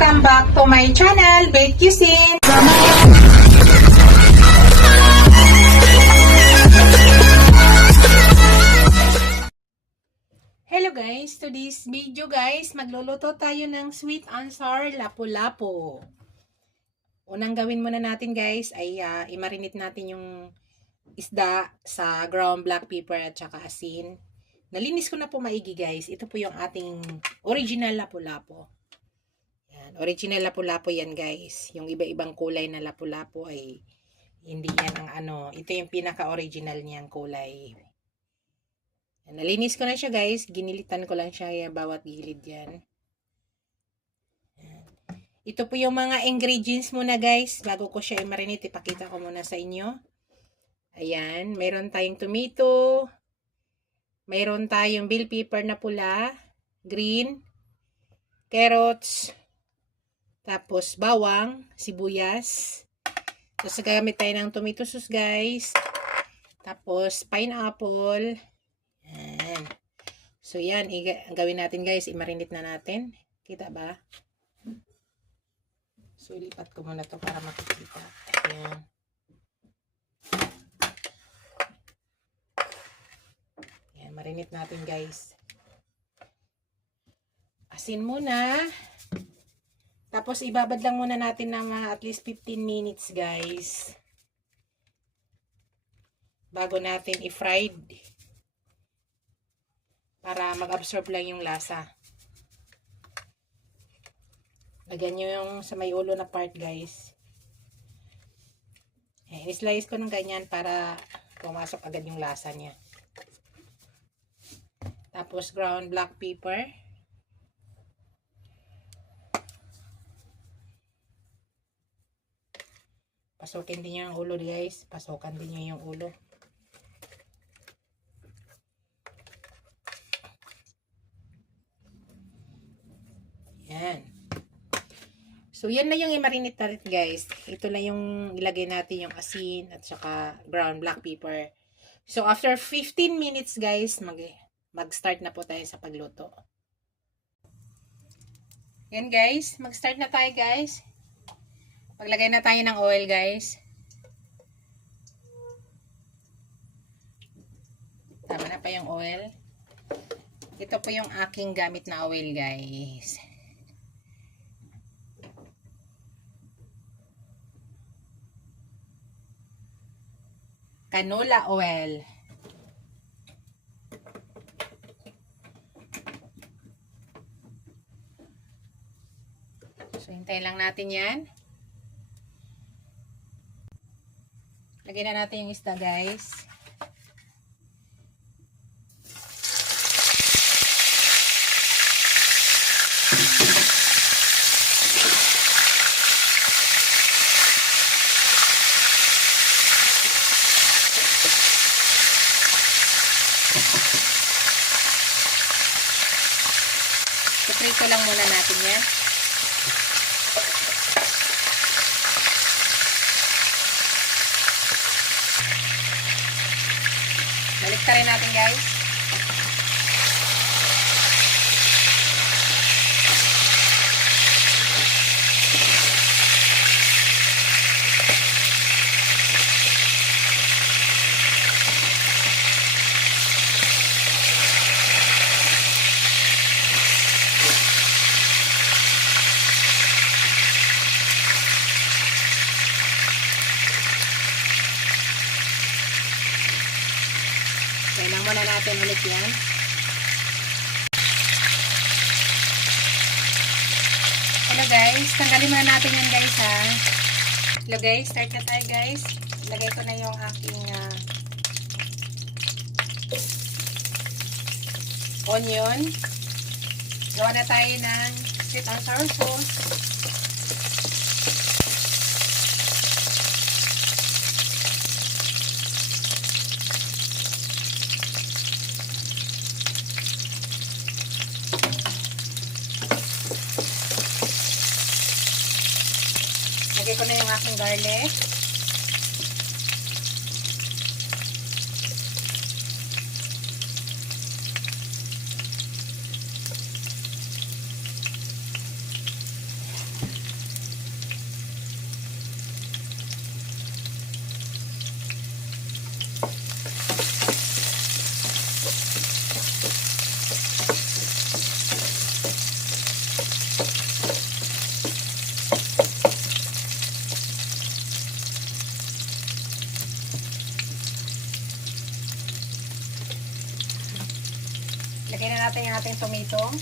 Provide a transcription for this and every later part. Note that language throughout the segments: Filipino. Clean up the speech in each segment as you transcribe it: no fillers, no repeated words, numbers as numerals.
Welcome back to my channel, Bake Cuisine. Hello guys, to this video guys, magluluto tayo ng sweet and sour lapu-lapu. Unang gawin muna natin guys ay i-marinate natin yung isda sa ground black pepper at saka asin. Nalinis ko na po maigi guys. Ito po yung ating original lapu-lapu. Yan, original lapu-lapu yan guys. Yung iba-ibang kulay na lapu-lapu ay hindi yan ang ano. Ito yung pinaka-original niyang kulay. Yan, nalinis ko na siya guys. Ginilitan ko lang siya bawat gilid yan. Yan. Ito po yung mga ingredients muna guys. Bago ko siya i-marinate, ipakita ko muna sa inyo. Ayan, mayroon tayong tomato. Mayroon tayong bell pepper na pula, green, carrots, tapos bawang, sibuyas. Tapos gagamit tayo ng tomato sauce guys. Tapos pineapple. Yan. So yan, ang gawin natin guys, i-marinate na natin. Kita ba? So ilipat ko muna to para makikita. Ayan. Yan, marinate natin guys. Asin muna. Tapos, ibabad lang muna natin ng mga at least 15 minutes, guys. Bago natin i-fried. Para mag-absorb lang yung lasa. Lagyan nyo yung sa may ulo na part, guys. I-slice ko ng ganyan para pumasok agad yung lasa niya. Tapos, ground black pepper. Pasukin din nyo yung ulo guys. Pasukan din nyo yung ulo. Yan. So, yan na yung i-marinate natin guys. Ito lang yung ilagay natin yung asin at saka ground black pepper. So, after 15 minutes guys, mag-start na po tayo sa pagluto. Yan guys. Mag-start na tayo guys. Maglagay na tayo ng oil, guys. Tama na pa yung oil. Ito po yung aking gamit na oil, guys. Canola oil. So, hintayin lang natin yan. Lagyan na natin yung isda guys. Iprito lang muna natin yan. Baliktarin natin guys. Kailangan muna natin ulit yan. Hello guys, tanggalin muna natin yan guys ha. Hello guys, start na tayo guys. Lagay ko na yung aking onion. Gawa na tayo ng sweet and sour sauce. Lagay ko na yung aking garlic. natin tomato.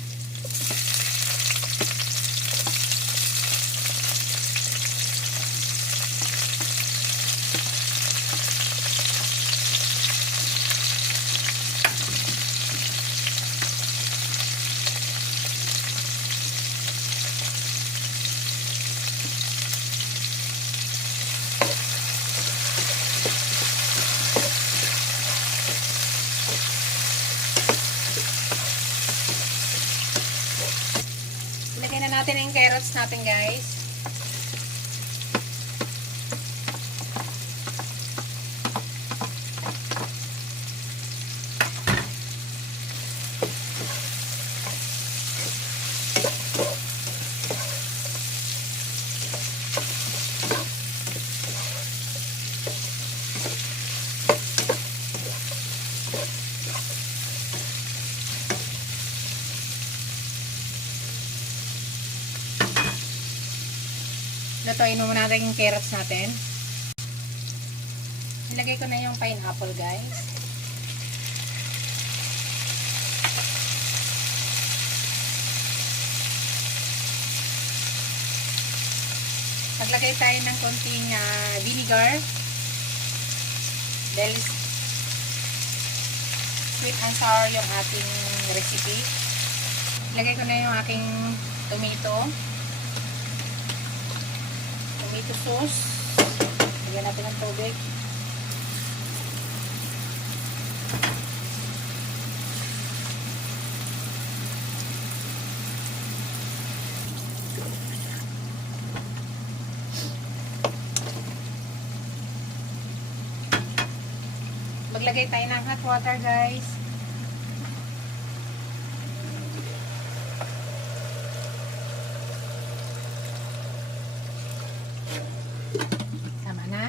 Ilagay na natin yung carrots natin, guys. Lutuin mo natin yung carrots natin. Ilagay ko na yung pineapple, guys. Maglagay tayo ng konting vinegar. Dahil sweet and sour yung ating recipe. Ilagay ko na yung aking tomato sauce. Lagyan natin ng tubig. Maglagay tayo ng hot water, guys. Tama na.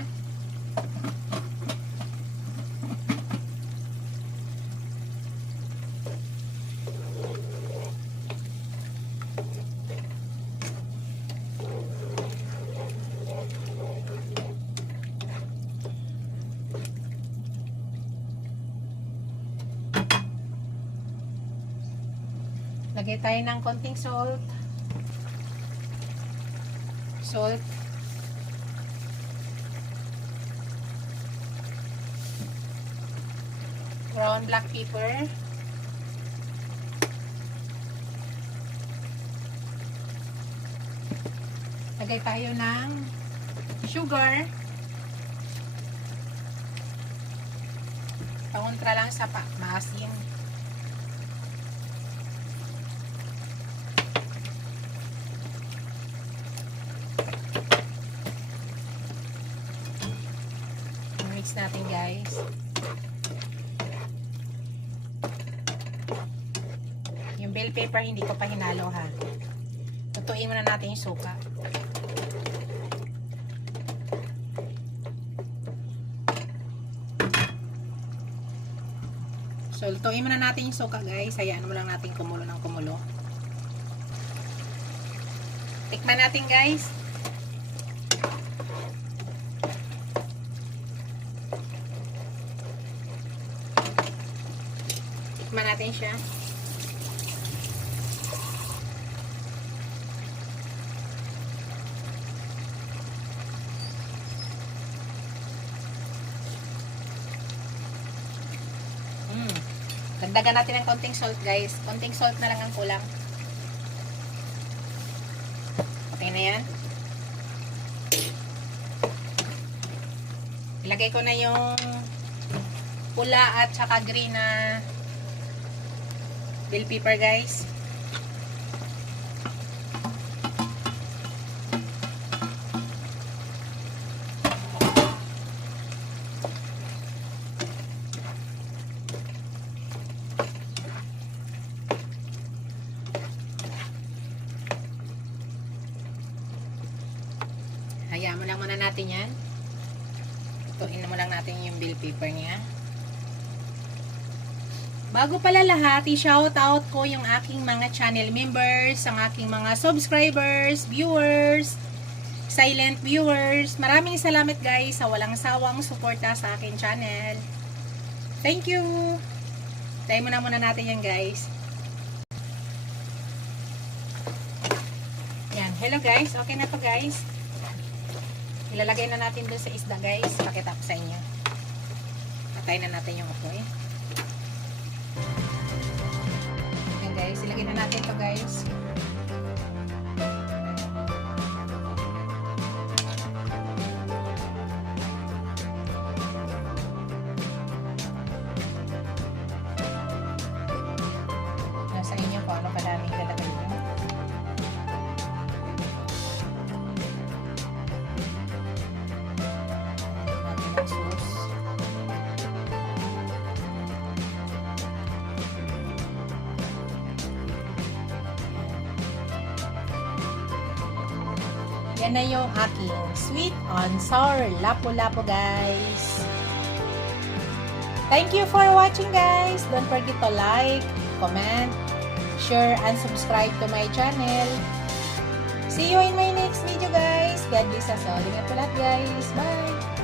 Lagay tayo ng konting salt. Ground black pepper. Lagay tayo ng sugar. Pangontra lang sa maasim. Mix natin, guys. Yung bell pepper hindi ko pa hinalo, ha. Tutuin muna natin yung suka. So, lutuin muna natin yung suka, guys. Hayaan mo lang natin kumulo ng kumulo. Tikman natin, guys. Tikman natin siya. Dagdagan natin ng konting salt, guys. Konting salt na lang ang kulang. Okay na yan. Ilagay ko na yung pula at saka green na bell pepper, guys. Hayaan mo lang muna natin yan. Tutuin mo lang natin yung bell pepper niya. Bago pala lahat, i-shout out ko yung aking mga channel members, ang aking mga subscribers, viewers, silent viewers. Maraming salamat, guys, sa walang sawang suporta sa aking channel. Thank you! Tayo muna natin yan, guys. Hello guys, okay na to guys. Ilalagay na natin doon sa isda guys. Pakita ko sa inyo. Patayin na natin yung apoy. Ayan guys, ilagay na natin to guys. Nasa inyo kung ano kadaming ilalagay nyo. Yan na yung aking sweet and sour lapu-lapu guys. Thank you for watching guys. Don't forget to like, comment, share, and subscribe to my channel. See you in my next video guys. God bless us all. Ingat po lahat guys. Bye!